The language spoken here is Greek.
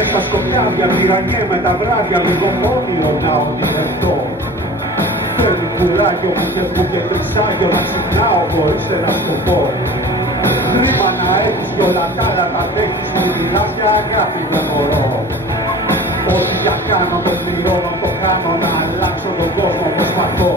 Μέσα σκοπιάδια τυραννιέμαι τα βράδια, λίγο όνειρο να ονειρευτώ. Θέλει κουράγιο που και τρισάγιο να ξυπνάω χωρίς ένα σκοπό. Κρίμα να έχεις κι όλα τα άλλα τα αντέχεις, μου μιλάς για αγάπη δεν μπορώ. Ό,τι για κάνω το πληρώνω, το κάνω να αλλάξω τον κόσμο προσπαθώ.